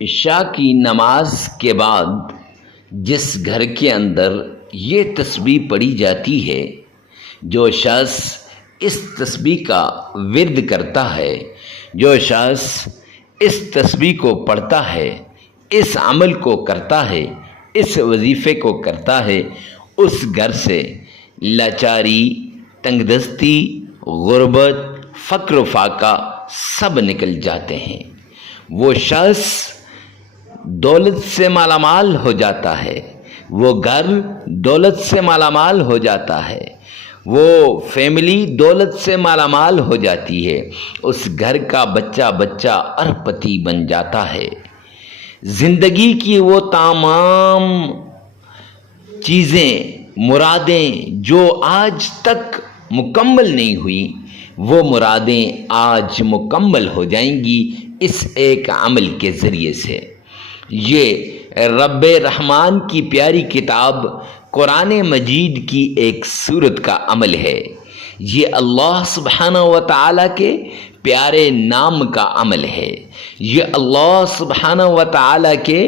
عشاء کی نماز کے بعد جس گھر کے اندر یہ تسبیح پڑھی جاتی ہے، جو شخص اس تسبیح کا ورد کرتا ہے، جو شخص اس تسبیح کو پڑھتا ہے، اس عمل کو کرتا ہے، اس وظیفے کو کرتا ہے، اس گھر سے لاچاری، تنگ دستی، غربت، فقر و فاقہ سب نکل جاتے ہیں۔ وہ شخص دولت سے مالا مال ہو جاتا ہے، وہ گھر دولت سے مالا مال ہو جاتا ہے، وہ فیملی دولت سے مالا مال ہو جاتی ہے، اس گھر کا بچہ ارپتی بن جاتا ہے۔ زندگی کی وہ تمام چیزیں، مرادیں جو آج تک مکمل نہیں ہوئی، وہ مرادیں آج مکمل ہو جائیں گی اس ایک عمل کے ذریعے سے۔ یہ رب رحمان کی پیاری کتاب قرآن مجید کی ایک سورت کا عمل ہے، یہ اللہ سبحانہ و تعالیٰ کے پیارے نام کا عمل ہے، یہ اللہ سبحانہ و تعالیٰ کے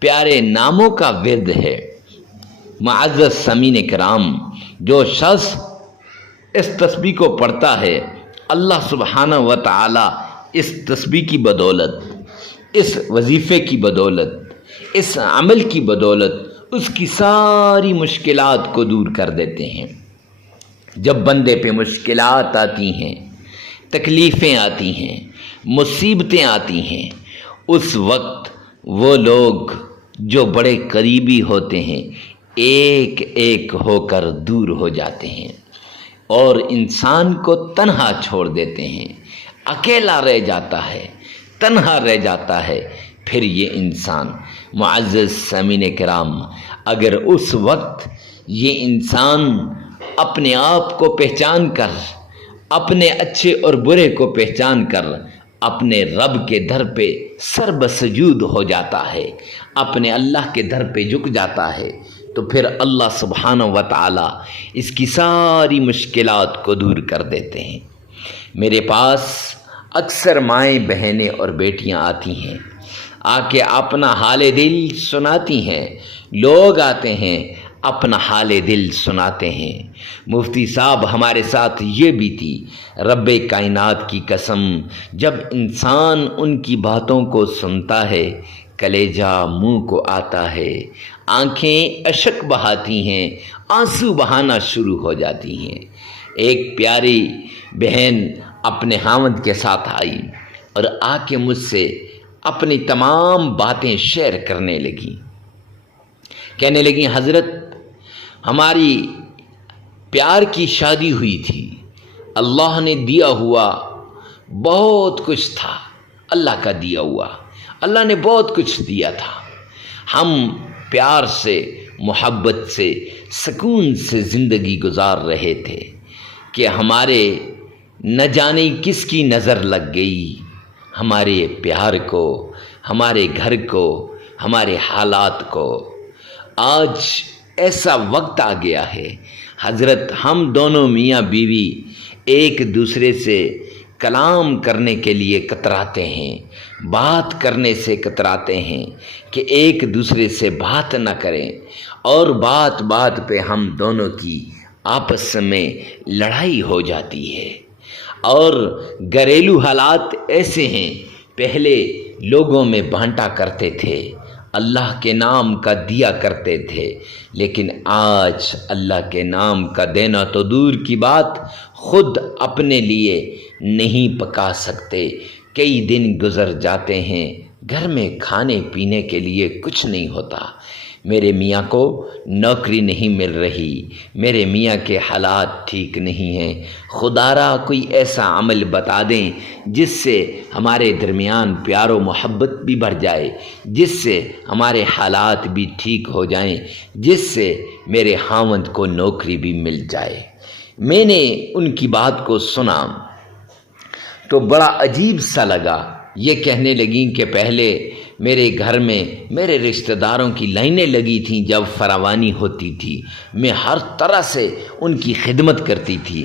پیارے ناموں کا ورد ہے۔ معزز سامعین کرام، جو شخص اس تسبیح کو پڑھتا ہے، اللہ سبحانہ و تعالیٰ اس تسبیح کی بدولت، اس وظیفے کی بدولت، اس عمل کی بدولت اس کی ساری مشکلات کو دور کر دیتے ہیں۔ جب بندے پہ مشکلات آتی ہیں، تکلیفیں آتی ہیں، مصیبتیں آتی ہیں، اس وقت وہ لوگ جو بڑے قریبی ہوتے ہیں ایک ایک ہو کر دور ہو جاتے ہیں اور انسان کو تنہا چھوڑ دیتے ہیں، اکیلا رہ جاتا ہے، تنہا رہ جاتا ہے۔ پھر یہ انسان، معزز سامعین کرام، اگر اس وقت یہ انسان اپنے آپ کو پہچان کر، اپنے اچھے اور برے کو پہچان کر اپنے رب کے در پہ سر بسجود ہو جاتا ہے، اپنے اللہ کے در پہ جھک جاتا ہے، تو پھر اللہ سبحانہ و تعالی اس کی ساری مشکلات کو دور کر دیتے ہیں۔ میرے پاس اکثر مائیں، بہنیں اور بیٹیاں آتی ہیں، آ کے اپنا حال دل سناتی ہیں، لوگ آتے ہیں اپنا حال دل سناتے ہیں۔ مفتی صاحب ہمارے ساتھ یہ بھی تھی، رب کائنات کی قسم، جب انسان ان کی باتوں کو سنتا ہے کلیجہ منہ کو آتا ہے، آنکھیں اشک بہاتی ہیں، آنسو بہانا شروع ہو جاتی ہیں۔ ایک پیاری بہن اپنے خاوند کے ساتھ آئی اور آ کے مجھ سے اپنی تمام باتیں شیئر کرنے لگی، کہنے لگی حضرت ہماری پیار کی شادی ہوئی تھی، اللہ نے دیا ہوا بہت کچھ تھا، اللہ کا دیا ہوا، اللہ نے بہت کچھ دیا تھا، ہم پیار سے، محبت سے، سکون سے زندگی گزار رہے تھے کہ ہمارے نہ جانے کس کی نظر لگ گئی ہمارے پیار کو، ہمارے گھر کو، ہمارے حالات کو۔ آج ایسا وقت آ گیا ہے حضرت، ہم دونوں میاں بیوی ایک دوسرے سے کلام کرنے کے لیے کتراتے ہیں، بات کرنے سے کتراتے ہیں کہ ایک دوسرے سے بات نہ کریں، اور بات بات پہ ہم دونوں کی آپس میں لڑائی ہو جاتی ہے۔ اور گھریلو حالات ایسے ہیں، پہلے لوگوں میں بانٹا کرتے تھے، اللہ کے نام کا دیا کرتے تھے، لیکن آج اللہ کے نام کا دینا تو دور کی بات، خود اپنے لیے نہیں پکا سکتے۔ کئی دن گزر جاتے ہیں، گھر میں کھانے پینے کے لیے کچھ نہیں ہوتا، میرے میاں کو نوکری نہیں مل رہی، میرے میاں کے حالات ٹھیک نہیں ہیں، خدا را کوئی ایسا عمل بتا دیں جس سے ہمارے درمیان پیار و محبت بھی بڑھ جائے، جس سے ہمارے حالات بھی ٹھیک ہو جائیں، جس سے میرے خاوند کو نوکری بھی مل جائے۔ میں نے ان کی بات کو سنا تو بڑا عجیب سا لگا، یہ کہنے لگیں کہ پہلے میرے گھر میں میرے رشتہ داروں کی لائنیں لگی تھیں جب فراوانی ہوتی تھی، میں ہر طرح سے ان کی خدمت کرتی تھی۔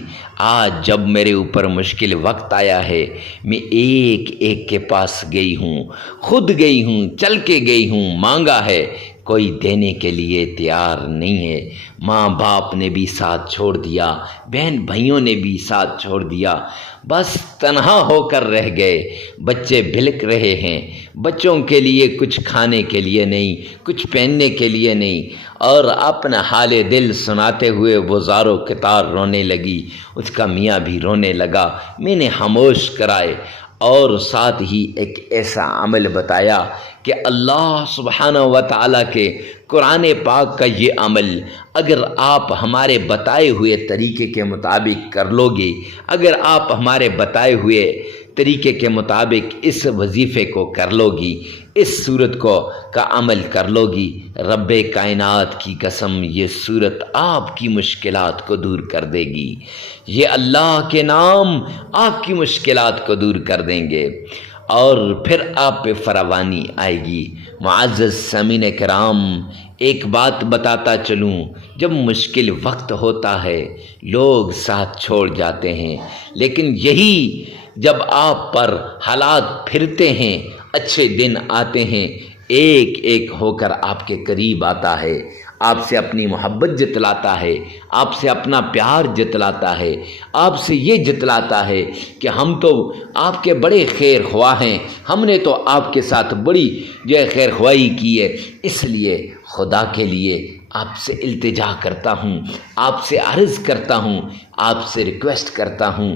آج جب میرے اوپر مشکل وقت آیا ہے، میں ایک ایک کے پاس گئی ہوں، خود گئی ہوں، چل کے گئی ہوں، مانگا ہے، کوئی دینے کے لیے تیار نہیں ہے۔ ماں باپ نے بھی ساتھ چھوڑ دیا، بہن بھائیوں نے بھی ساتھ چھوڑ دیا، بس تنہا ہو کر رہ گئے۔ بچے بھلک رہے ہیں، بچوں کے لیے کچھ کھانے کے لیے نہیں، کچھ پہننے کے لیے نہیں، اور اپنا حال دل سناتے ہوئے وہ زارو قطار رونے لگی۔ اس کا میاں بھی رونے لگا، میں نے خاموش کرائے اور ساتھ ہی ایک ایسا عمل بتایا کہ اللہ سبحانہ و تعالیٰ کے قرآن پاک کا یہ عمل اگر آپ ہمارے بتائے ہوئے طریقے کے مطابق کر لو گے، اگر آپ ہمارے بتائے ہوئے طریقے کے مطابق اس وظیفے کو کر لو گی، اس صورت کا عمل کر لو گی، رب کائنات کی قسم یہ صورت آپ کی مشکلات کو دور کر دے گی۔ یہ اللہ کے نام آپ کی مشکلات کو دور کر دیں گے اور پھر آپ پہ فراوانی آئے گی۔ معزز سامعین کرام، ایک بات بتاتا چلوں، جب مشکل وقت ہوتا ہے لوگ ساتھ چھوڑ جاتے ہیں، لیکن یہی جب آپ پر حالات پھرتے ہیں، اچھے دن آتے ہیں، ایک ایک ہو کر آپ کے قریب آتا ہے، آپ سے اپنی محبت جتلاتا ہے، آپ سے اپنا پیار جتلاتا ہے، آپ سے یہ جتلاتا ہے کہ ہم تو آپ کے بڑے خیر خواہ ہیں، ہم نے تو آپ کے ساتھ بڑی جو ہے خیر خواہی کی ہے، اس لیے خدا کے لیے آپ سے التجا کرتا ہوں، آپ سے عرض کرتا ہوں، آپ سے ریکویسٹ کرتا ہوں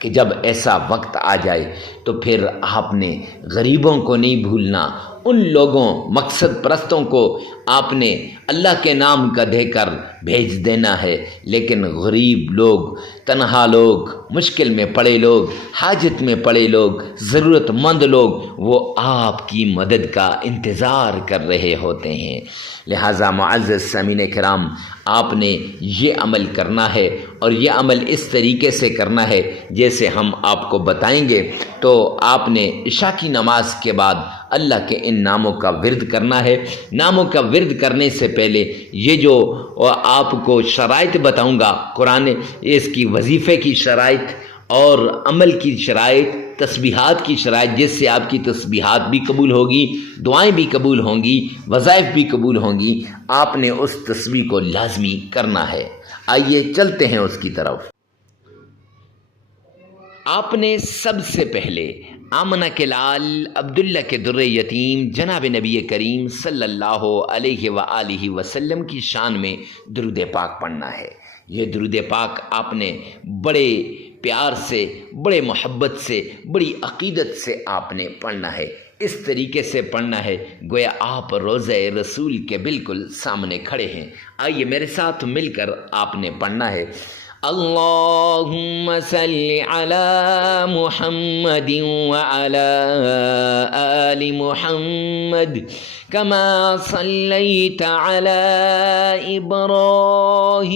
کہ جب ایسا وقت آ جائے تو پھر آپ نے غریبوں کو نہیں بھولنا، ان لوگوں مقصد پرستوں کو آپ نے اللہ کے نام کا دے کر بھیج دینا ہے، لیکن غریب لوگ، تنہا لوگ، مشکل میں پڑے لوگ، حاجت میں پڑے لوگ، ضرورت مند لوگ، وہ آپ کی مدد کا انتظار کر رہے ہوتے ہیں۔ لہٰذا معزز سامعین کرام، آپ نے یہ عمل کرنا ہے اور یہ عمل اس طریقے سے کرنا ہے جیسے ہم آپ کو بتائیں گے۔ تو آپ نے عشاء کی نماز کے بعد اللہ کے ان ناموں کا ورد کرنا ہے۔ ناموں کا ورد کرنے سے پہلے یہ جو آپ کو شرائط بتاؤں گا، قرآن اس کی وظیفے کی شرائط اور عمل کی شرائط، تسبیحات کی شرائط، جس سے آپ کی تسبیحات بھی قبول ہوگی، دعائیں بھی قبول ہوں گی، وظائف بھی قبول ہوں گی، آپ نے اس تسبیح کو لازمی کرنا ہے۔ آئیے چلتے ہیں اس کی طرف۔ آپ نے سب سے پہلے آمنہ کے لال عبداللہ کے در یتیم جناب نبی کریم صلی اللہ علیہ وآلہ وسلم کی شان میں درود پاک پڑھنا ہے۔ یہ درود پاک آپ نے بڑے پیار سے، بڑے محبت سے، بڑی عقیدت سے آپ نے پڑھنا ہے۔ اس طریقے سے پڑھنا ہے گویا آپ روضہ رسول کے بالکل سامنے کھڑے ہیں۔ آئیے میرے ساتھ مل کر آپ نے پڑھنا ہے۔ اللہم صلی علی محمد وعلی آل محمد کما صلیت علی ابراہیم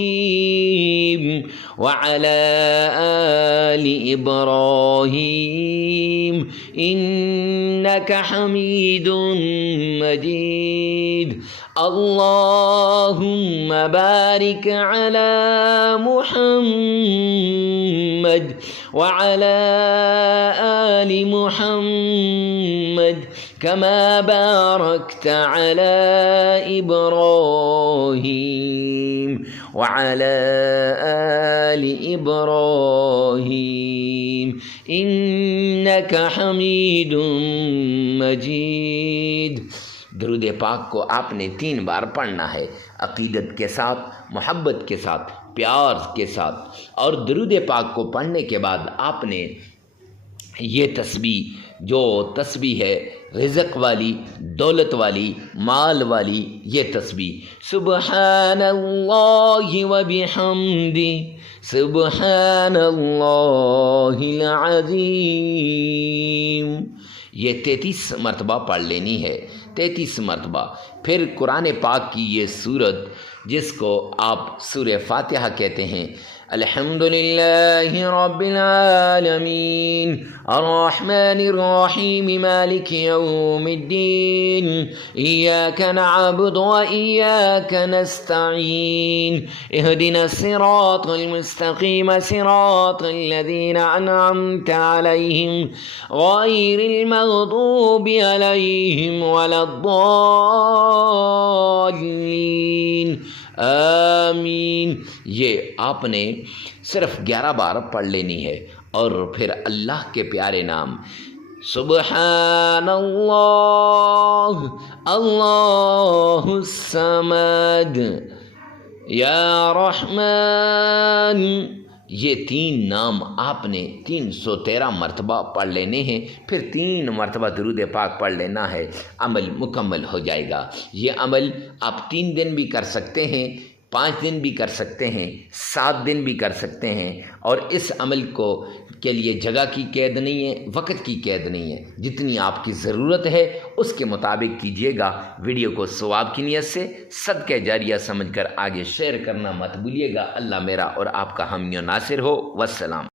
وعلی آل ابراہیم انک حمید مجید۔ اللہم بارک علی محمد وعلى آل محمد كما باركت على إبراهيم وعلى آل إبراهيم إنك حميد مجيد۔ درود پاک کو آپ نے 3 بار پڑھنا ہے، عقیدت کے ساتھ، محبت کے ساتھ، پیار کے ساتھ۔ اور درود پاک کو پڑھنے کے بعد آپ نے یہ تسبیح، جو تسبیح ہے رزق والی، دولت والی، مال والی، یہ تسبیح سبحان اللہ وبحمدہ سبحان اللہ العظیم، یہ 33 مرتبہ پڑھ لینی ہے، 33 مرتبہ۔ پھر قرآن پاک کی یہ سورت جس کو آپ سورہ فاتحہ کہتے ہیں، الحمد لله رب العالمين الرحمن الرحيم مالك يوم الدين إياك نعبد وإياك نستعين اهدنا الصراط المستقيم صراط الذين أنعمت عليهم غير المغضوب عليهم ولا الضالين آمین۔ یہ آپ نے صرف 11 بار پڑھ لینی ہے، اور پھر اللہ کے پیارے نام سبحان اللہ، اللہ الصمد، یا رحمان، یہ 3 نام آپ نے 313 مرتبہ پڑھ لینے ہیں، پھر 3 مرتبہ درود پاک پڑھ لینا ہے، عمل مکمل ہو جائے گا۔ یہ عمل آپ 3 دن بھی کر سکتے ہیں، 5 دن بھی کر سکتے ہیں، 7 دن بھی کر سکتے ہیں، اور اس عمل کے لیے جگہ کی قید نہیں ہے، وقت کی قید نہیں ہے، جتنی آپ کی ضرورت ہے اس کے مطابق کیجیے گا۔ ویڈیو کو ثواب کی نیت سے صدقہ جاریہ سمجھ کر آگے شیئر کرنا مت بھولیے گا۔ اللہ میرا اور آپ کا حامی و ناصر ہو۔ والسلام۔